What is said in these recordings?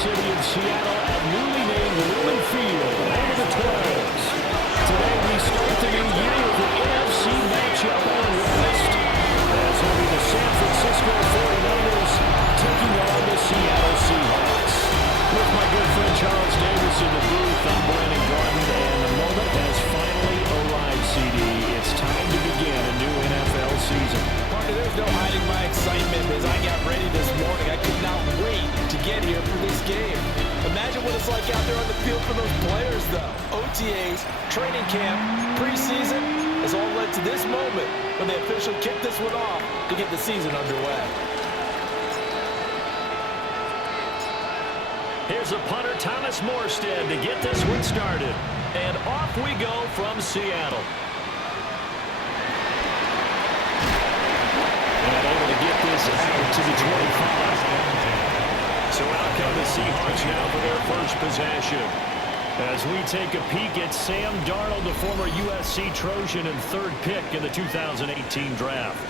city of Seattle at newly named Lumen Field, home of the 12s. Today we start the new year with an NFC matchup on West, as will be the San Francisco 49ers taking on the Seattle Seahawks. With my good friend Charles Davis in the booth, I'm Brandon Garden, and the moment has finally arrived, CD. It's time to begin a new NFL season. There's no hiding my excitement as I got ready this morning. I could not wait to get here for this game. Imagine what it's like out there on the field for those players, though. OTAs, training camp, preseason has all led to this moment when they officially kick this one off to get the season underway. Here's a punter, Thomas Morstead, to get this one started. And off we go from Seattle. And able to get this out to the 25. So out come the Seahawks now for their first possession. As we take a peek at Sam Darnold, the former USC Trojan and third pick in the 2018 draft.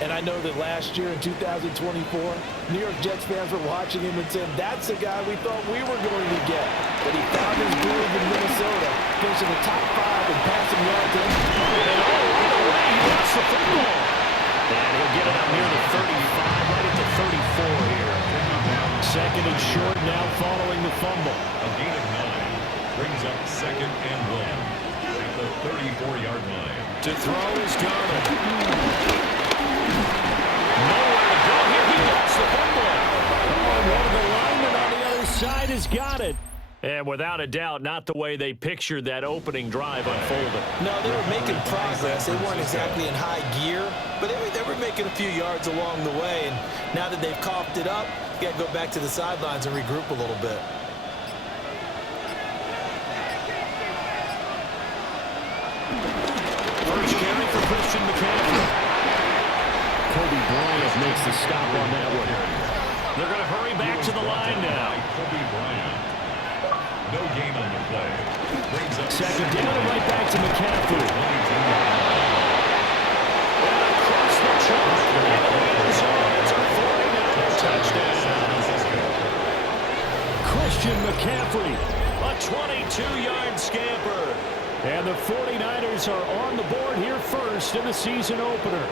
And I know that last year in 2024, New York Jets fans were watching him and said, that's the guy we thought we were going to get. But he found his groove in Minnesota, finishing the top 5 in passing yards. And right away, he lost the football. And he'll get it out near the 35, right at the 34 here. Second and short now following the fumble. A gain of 9 brings up second and 1 at the 34-yard line. To throw is Darnold. Nowhere to go here. He lost the football. Oh, one of the linemen on the other side has got it. And without a doubt, not the way they pictured that opening drive unfolded. No, they were making progress. They weren't exactly in high gear, but they were making a few yards along the way. And now that they've coughed it up, you got to go back to the sidelines and regroup a little bit. First carry for Christian McCaffrey. Kobe Bryant makes the stop on that one. They're going to hurry back to the line now. Kobe Bryant. No gain on the play. Brings up second down and right back to McCaffrey. And across the chalk in the end zone. It's a 49er touchdown. Christian McCaffrey, a 22-yard scamper. And the 49ers are on the board here first in the season opener.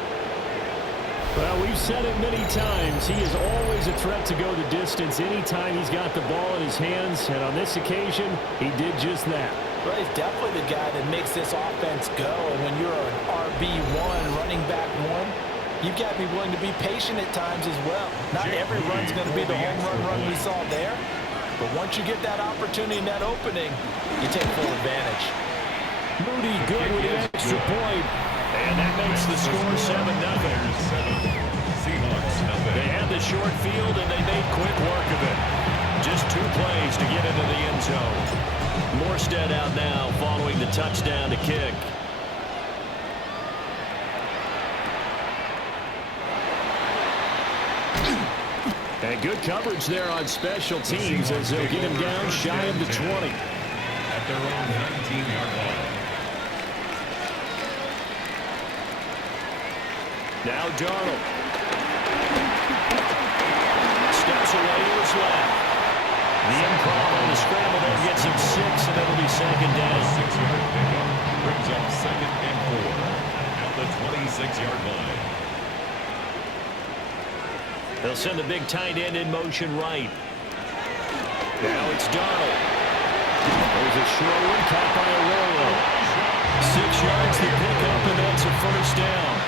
Well, we've said it many times. He is always a threat to go the distance anytime he's got the ball in his hands. And on this occasion, he did just that. Well, he's definitely the guy that makes this offense go. And when you're an RB1, running back one, you've got to be willing to be patient at times as well. Not every run's going to be the home run we saw there. But once you get that opportunity in that opening, you take full advantage. Moody good with the extra point. And that makes the score 7-0. Seahawks nothing. They had the short field, and they made quick work of it. Just 2 plays to get into the end zone. Morstead out now following the touchdown to kick. And good coverage there on special teams as they'll get him down shy of the 20. At their own 19-yard line. Now Darnold. Steps away to his left. The improv on the scramble there gets him 6, and it'll be second down. 6-yard pickup brings up second and 4 at the 26-yard line. They'll send the big tight end in motion right. Now it's Darnold. There's a short one caught by Arroyo. 6 yards to pick up, and that's a first down.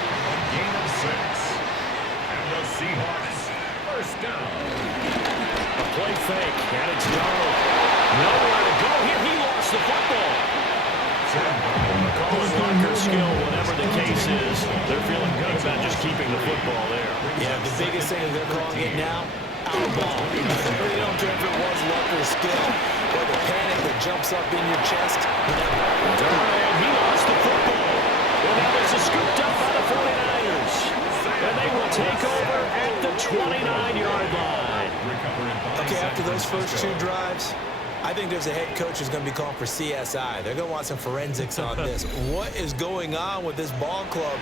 Gain of 6. And the Seahawks first down. A play fake, and it's Darnold. Nowhere to go here. He lost the football. Call it luck or skill, whatever the case is. They're feeling good about just keeping the football there. Yeah, the biggest thing they're calling it now, out ball. You don't care if it was luck or skill, or the panic that jumps up in your chest. Darnold, he lost the football. And now there's a scooped up by the 49ers. And they will take over at the 29-yard line. Okay, after those first 2 drives, I think there's a head coach who's going to be calling for CSI. They're going to want some forensics on this. What is going on with this ball club?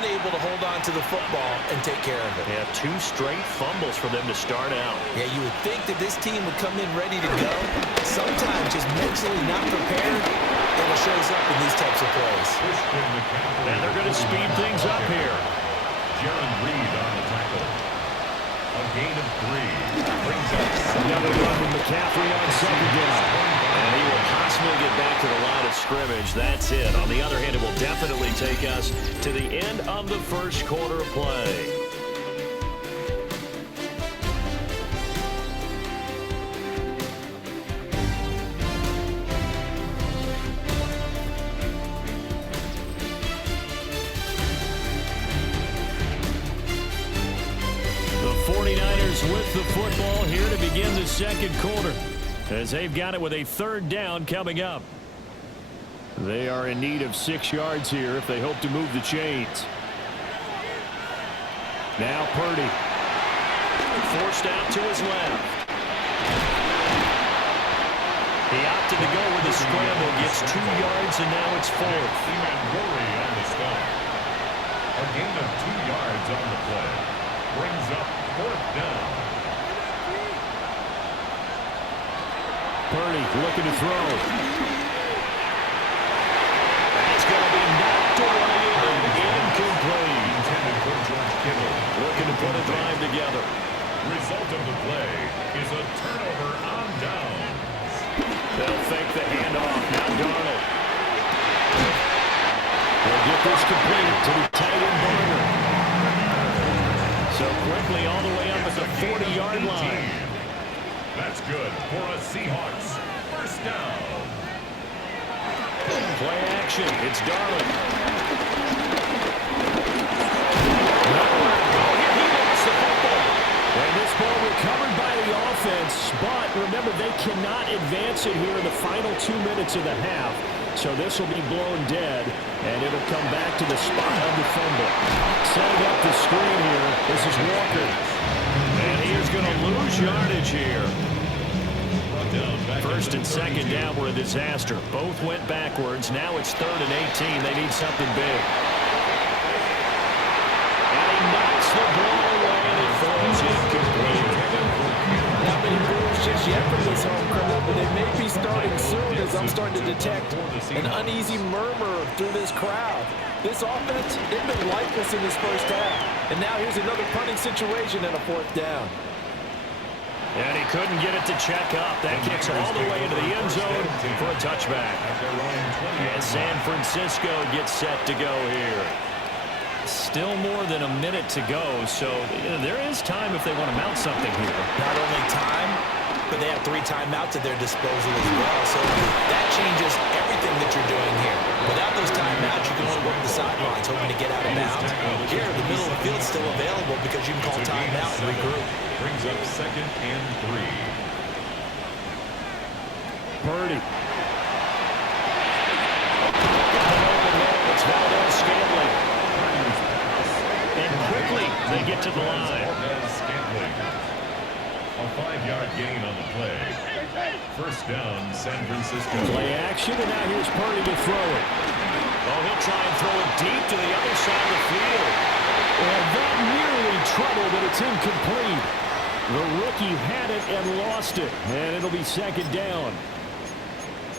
Unable to hold on to the football and take care of it. They have 2 straight fumbles for them to start out. Yeah, you would think that this team would come in ready to go. Sometimes just mentally not prepared, and it shows up in these types of plays. And they're going to speed things up here. Jaron Reed on the tackle. A gain of 3. Brings up another run with McCaffrey on second down. And he will possibly get back to the line of scrimmage. That's it. On the other hand, it will definitely take us to the end of the first quarter of play. The 49ers with the football here to begin the second quarter, as they've got it with a 3rd down coming up. They are in need of 6 yards here if they hope to move the chains. Now Purdy. Forced out to his left. He opted to go with the scramble, gets 2 yards, and now it's 4th. Worry on the stop. A gain of 2 yards on the play. Brings up 4th down. Purdy looking to throw. That's going to be knocked away and incomplete. Intended for George Kittle. Looking to put a drive together. Result of the play is a turnover on downs. They'll fake the handoff. Now Darnold. They'll get this complete to the tight end Barner. So quickly all the way up at the 40-yard line. That's good for a Seahawks. First down. Play action. It's Darnold. Nowhere to go here. He wants the football. And this ball recovered by the offense. But remember, they cannot advance it here in the final 2 minutes of the half. So this will be blown dead, and it'll come back to the spot of the fumble. Setting up the screen here. This is Walker. And he is going to lose yardage here. 1st and 2nd down were a disaster. Both went backwards. Now it's 3rd and 18. They need something big. And he knocks the ball away, and it falls incomplete. Not many moves just yet from this home crowd, but they may be starting soon, as I'm starting to detect an uneasy murmur through this crowd. This offense, they've been lifeless in this first half. And now here's another punting situation and a 4th down. And he couldn't get it to check up. That kicks all the way into the end zone for a touchback. And San Francisco gets set to go here. Still more than a minute to go, so there is time if they want to mount something here. Not only time, but they have 3 timeouts at their disposal as well. So that changes everything that you're doing here. Without those timeouts, you can only work the sidelines, hoping to get out of bounds. Here, the middle of the field's still available because you can call timeout and regroup. Brings up 2nd and 3. Purdy. It's Valdez-Scantling. And quickly, they get to the line. A 5-yard gain on the play. First down, San Francisco. Play action, and now here's Purdy to throw it. Oh, he'll try and throw it deep to the other side of the field. And that nearly trouble, but it's incomplete. The rookie had it and lost it, and it'll be 2nd down.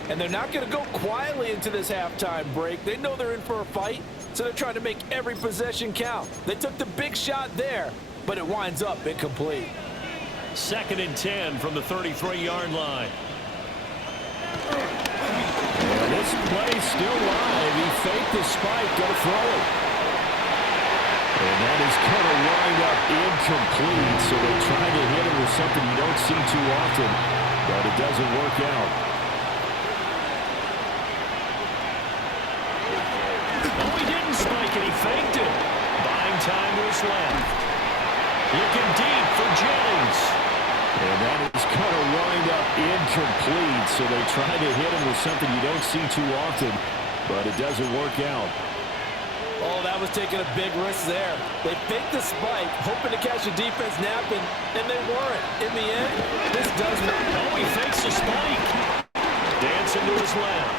And they're not going to go quietly into this halftime break. They know they're in for a fight, so they're trying to make every possession count. They took the big shot there, but it winds up incomplete. 2nd and 10 from the 33-yard line. And this play still live. He faked the spike, going to throw it. And that is going to wind up incomplete. So they try to hit him with something you don't see too often, but it doesn't work out. Oh, he didn't spike it. He faked it. Buying time was left. Looking deep for Jennings. And that is going to wind up incomplete. So they try to hit him with something you don't see too often, but it doesn't work out. Oh, he didn't spike it. He faked it. Buying time was left. Looking deep for Jennings. And that is going to wind up incomplete. So they try to hit him with something you don't see too often, but it doesn't work out. Oh, that was taking a big risk there. They faked the spike, hoping to catch the defense napping, and they weren't. In the end, this does work. Oh, he fakes the spike. Dancing to his left.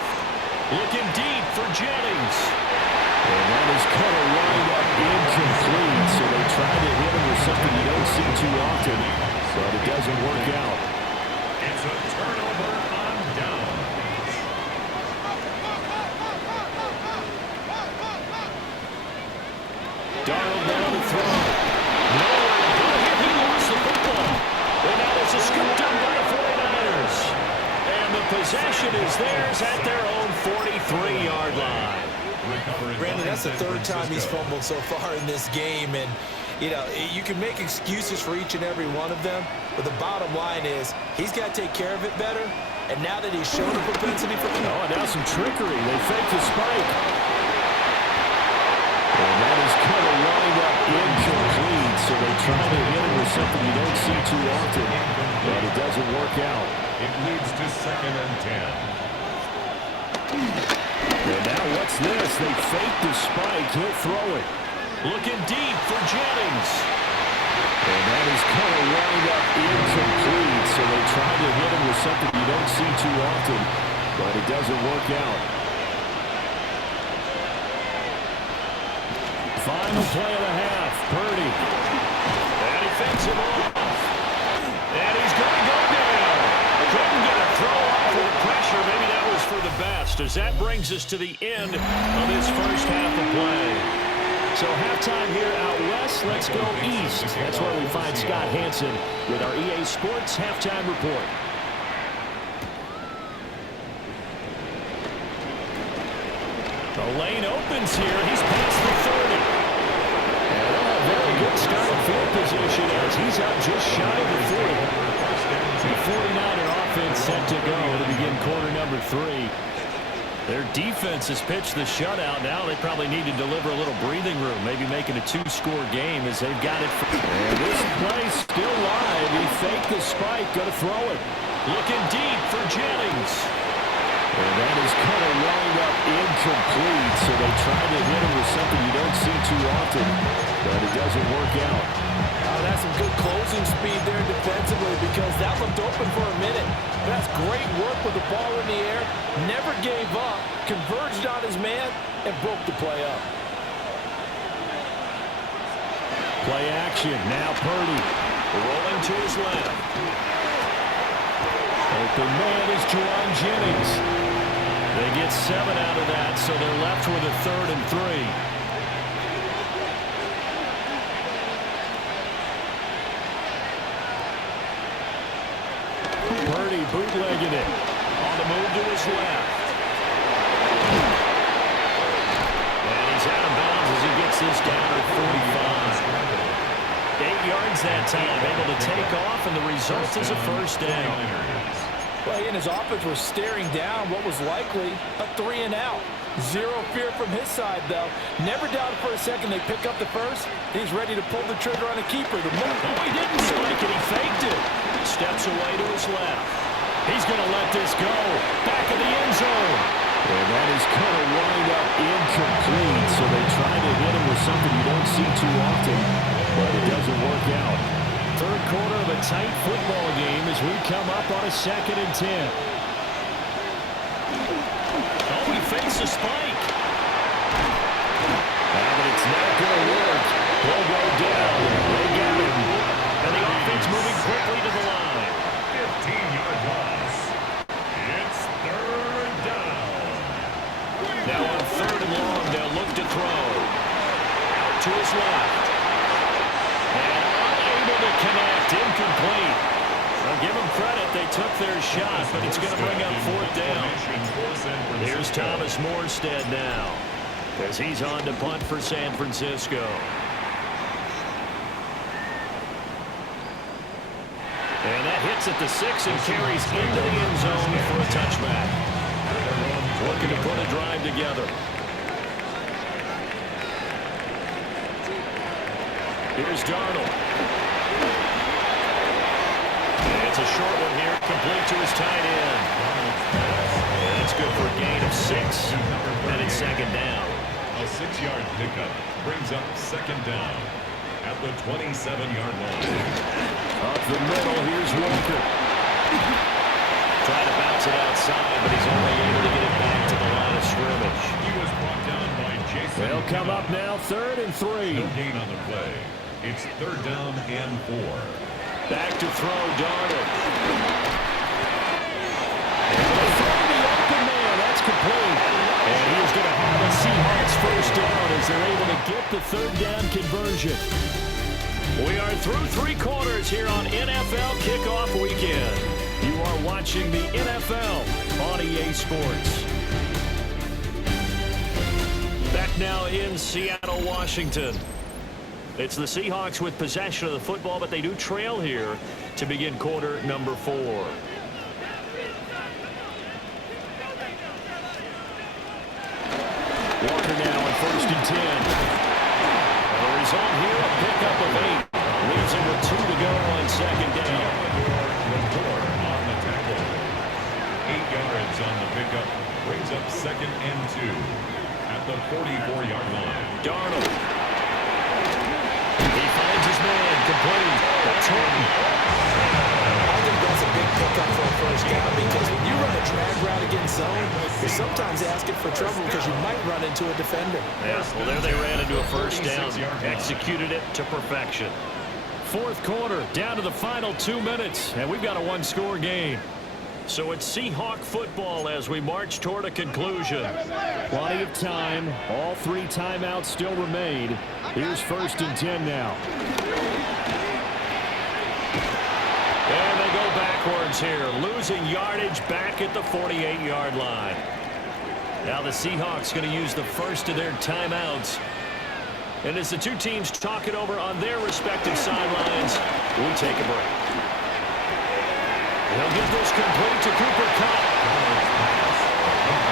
Looking deep for Jennings. And that is kind of lined up incomplete, so they try to hit him with something you don't see too often, but it doesn't work out. It's a turnover on down. Darnold down to throw. Nowhere to go here. He lost the football. And now it's a scoop down by the 49ers. And the possession is theirs at their own 43-yard line. Brandon, that's the third time he's fumbled so far in this game, and you can make excuses for each and every one of them, but the bottom line is he's got to take care of it better, and now that he's shown a propensity for and now some trickery. They fake the spike. And that is kind of lined up incomplete, so they try to hit him with something you don't see too often, but it doesn't work out. It leads to 2nd and 10. And now what's this? They fake the spike. He'll throw it. Looking deep for Jennings. And that is kind of lined up incomplete, so they try to hit him with something you don't see too often, but it doesn't work out. Final play of the half. Purdy. And he fakes him off. And he's going to go down. Couldn't get a throw off with pressure. Maybe that was for the best, as that brings us to the end of this first half of play. So halftime here out west, let's go east. That's where we find Scott Hansen with our EA Sports Halftime Report. The lane opens here. He's past the 30. And very good starting field position as he's out just shy of the 40. The 49er offense set to go to begin quarter number 3. Their defense has pitched the shutout. Now they probably need to deliver a little breathing room, maybe make it a 2-score game as they've got it. And this play still live. He faked the spike, going to throw it. Looking deep for Jennings. And that is kind of lined up incomplete, so they try to hit him with something you don't see too often, but it doesn't work out. Oh, that's some good closing speed there defensively, because that looked open for a minute. That's great work with the ball in the air. Never gave up, converged on his man, and broke the play up. Play action. Now Purdy rolling to his left. Open man is Juwan Jennings. They get 7 out of that, so they're left with a 3rd and 3. Purdy bootlegging it. On the move to his left. And he's out of bounds as he gets this down at 45. 8 yards that time, able to take off, and the result is a first down. Well, he and his offense were staring down what was likely a 3-and-out. Zero fear from his side, though. Never doubted for a second they pick up the first. He's ready to pull the trigger on a keeper. The move. Oh, he didn't spike it. He faked it. Steps away to his left. He's going to let this go. Back in the end zone. And that is kind of lined up incomplete, so they try to hit him with something you don't see too often, but it doesn't work out. Third quarter of a tight football game as we come up on a 2nd and 10. Oh, he fakes a spike. But it's not going to work. He'll go down. They got him. And the offense moving quickly to the line. 15-yard loss. It's 3rd down. Now on 3rd and long, they'll look to throw. Out to his left. And unable to connect. Incomplete. I'll give them credit. They took their shot, but it's going to bring up 4th down. Here's Thomas Morstead now, as he's on to punt for San Francisco. And that hits at the 6 and carries into the end zone for a touchback. Looking to put a drive together. Here's Darnold. And it's a short one here, complete to his tight end. And that's good for a gain of 6, and it's 2nd down. A 6-yard pickup brings up second down at the 27-yard line. Up the middle, here's Walker. Trying to bounce it outside, but he's only able to get it back to the line of scrimmage. He was brought down by Jason. They'll come up now, 3rd and 3. No gain on the play. It's 3rd down and 4. Back to throw, Darnold. And they throw the open man. That's complete. And he's going to have a Seahawks first down as they're able to get the 3rd down conversion. We are through 3 quarters here on NFL Kickoff Weekend. You are watching the NFL on EA Sports. Back now in Seattle, Washington. It's the Seahawks with possession of the football, but they do trail here to begin quarter number 4. Walker now on 1st and 10. The result here, a pickup of 8. Leaves him with 2 to go on 2nd down. On the tackle. 8 yards on the pickup. Brings up 2nd and 2 at the 44-yard line. Darnold. He finds his man. Complete. That's Horton. I think that's a big pickup for a first down because when you run a drag route against zone, you're sometimes asking for trouble because you might run into a defender. Yeah, well, there they ran into a first down. Executed it to perfection. 4th quarter, down to the final 2 minutes, and we've got a 1-score game. So it's Seahawk football as we march toward a conclusion. Plenty of time. All 3 timeouts still remain. Here's 1st and 10 now. And they go backwards here, losing yardage back at the 48-yard line. Now the Seahawks going to use the first of their timeouts. And as the 2 teams talk it over on their respective sidelines, we take a break. They'll get this complete to Cooper Kupp.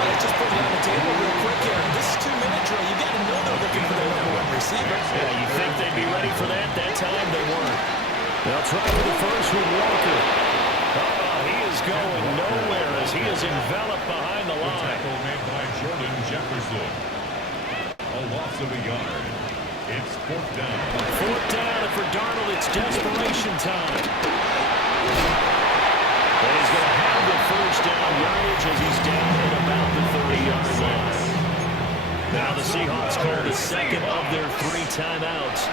Let's just put it on the table real quick here. This is 2-minute drill. You got to know they're looking for their #1 receiver. Yeah, you think they'd be ready for that? That time they weren't. They'll try with the first with Walker. Oh, he is going nowhere as he is enveloped behind the line. Tackle made by Jordan Jefferson. A loss of a yard. It's 4th down. 4th down, and for Darnold, it's desperation time. And he's going to have the first down yardage as he's down at about the 30-yard line. Now the Seahawks call the second of their 3 timeouts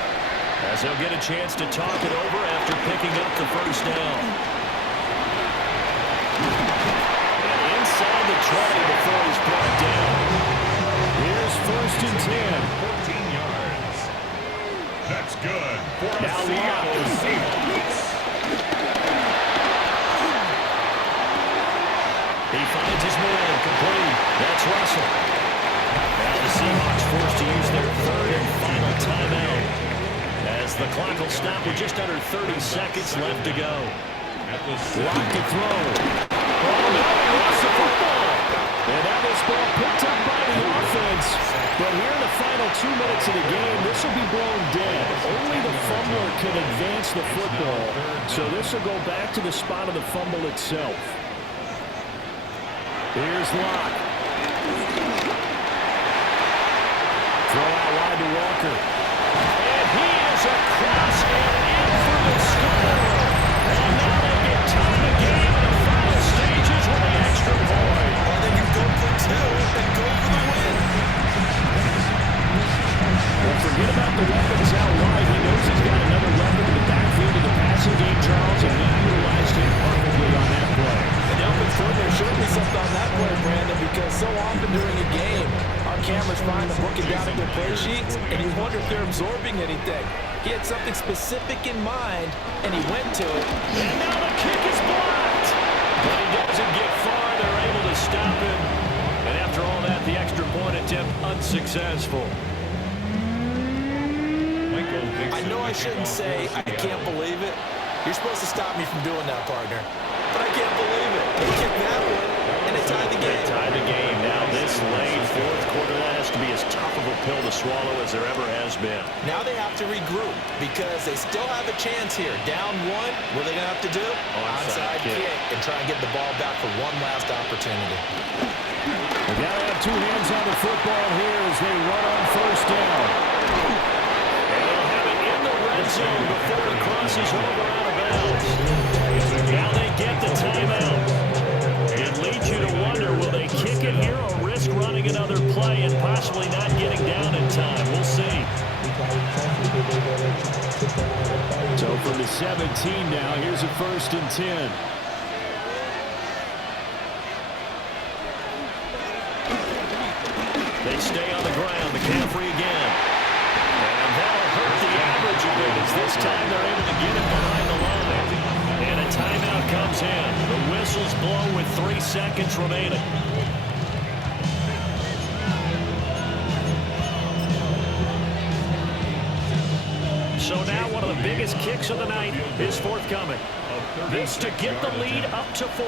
as they'll get a chance to talk it over after picking up the first down. And inside the 20 before he's brought down. Here's 1st and 10. 14 yards. That's good. For Now Seattle Seahawks. He finds his man, complete. That's Russell. Now the Seahawks forced to use their 3rd and final timeout as the clock will stop with just under 30 seconds left to go. Lock to throw. Oh, no, he lost the football. And that is ball picked up by the offense. But here in the final 2 minutes of the game, this will be blown dead. Only the fumbler can advance the football. So this will go back to the spot of the fumble itself. Here's Locke. Throw out wide to Walker. And he is across and in for the score. And now they get time of game in the final stages with the extra point. Or they can go for 2 and go for the win. Well, forget about the weapons out wide. He knows he's got another weapon in the backfield of the passing game, Charles, and he utilized it perfectly on that play. And open foot, there should be something on that play, Brandon, because so often during a game, our cameras find them looking down at their play sheets, and you wonder if they're absorbing anything. He had something specific in mind, and he went to it. And now the kick is blocked. But he doesn't get far. They're able to stop him. And after all that, the extra point attempt unsuccessful. I know I shouldn't say I can't believe it. You're supposed to stop me from doing that, partner. But I can't believe it. They kicked that one, and they tied the game. They tied the game. Now this late 4th quarter, that has to be as tough of a pill to swallow as there ever has been. Now they have to regroup because they still have a chance here. Down 1, what are they going to have to do? Onside kick and try and get the ball back for one last opportunity. They got to have 2 hands on the football here as they run on crosses over out of bounds. Now they get the timeout. It leads you to wonder, will they kick it here or risk running another play and possibly not getting down in time? We'll see. So from the 17 now, here's a 1st and 10. They stay on the ground. McCaffrey again. And that'll hurt the average a bit as this time they're able to get it behind the line. And a timeout comes in. The whistles blow with 3 seconds remaining. So now one of the biggest kicks of the night is forthcoming. This to get the lead up to 4.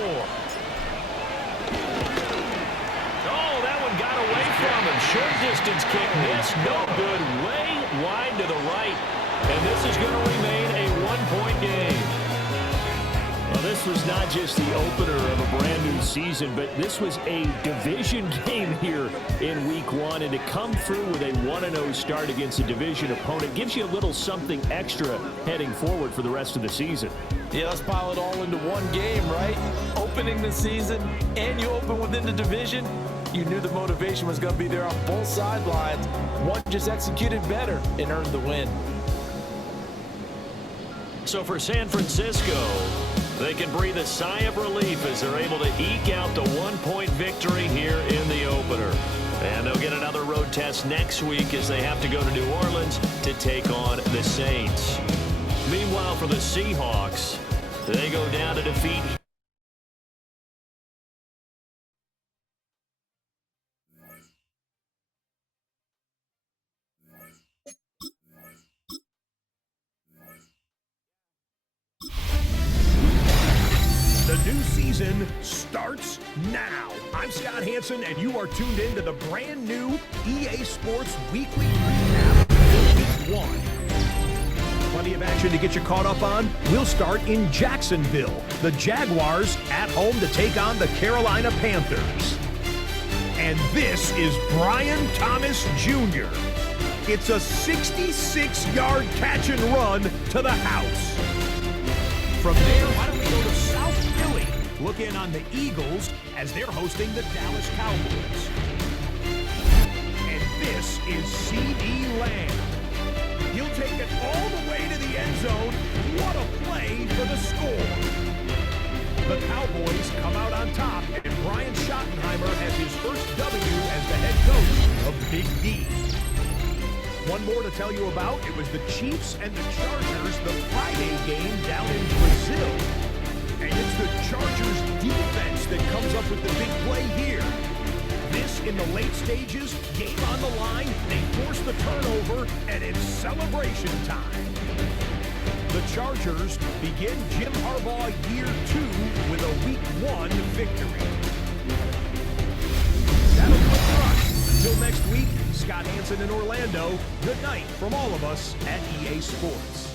Oh, that one got away from him. Short distance kick missed. No good. Way wide to the right. And this is going to remain a 1-point game. Well, this was not just the opener of a brand-new season, but this was a division game here in Week 1. And to come through with a 1-0 start against a division opponent gives you a little something extra heading forward for the rest of the season. Yeah, let's pile it all into one game, right? Opening the season, and you open within the division. You knew the motivation was going to be there on both sidelines. One just executed better and earned the win. So for San Francisco, they can breathe a sigh of relief as they're able to eke out the 1-point victory here in the opener. And they'll get another road test next week as they have to go to New Orleans to take on the Saints. Meanwhile, for the Seahawks, they go down to defeat The new season starts now. I'm Scott Hansen, and you are tuned in to the brand new EA Sports Weekly Recap for Week 1. Plenty of action to get you caught up on. We'll start in Jacksonville. The Jaguars at home to take on the Carolina Panthers. And this is Brian Thomas Jr. It's a 66-yard catch and run to the house. From there, why don't we go to South Philly? Look in on the Eagles as they're hosting the Dallas Cowboys. And this is C.D. Lamb. He'll take it all the way to the end zone. What a play for the score. The Cowboys come out on top, and Brian Schottenheimer has his first W as the head coach of Big D. One more to tell you about. It was the Chiefs and the Chargers, the Friday game down in Brazil. And it's the Chargers defense that comes up with the big play here. This in the late stages, game on the line, they force the turnover, and it's celebration time. The Chargers begin Jim Harbaugh year 2 with a Week 1 victory. That'll do it for us. Until next week, Scott Hansen in Orlando, good night from all of us at EA Sports.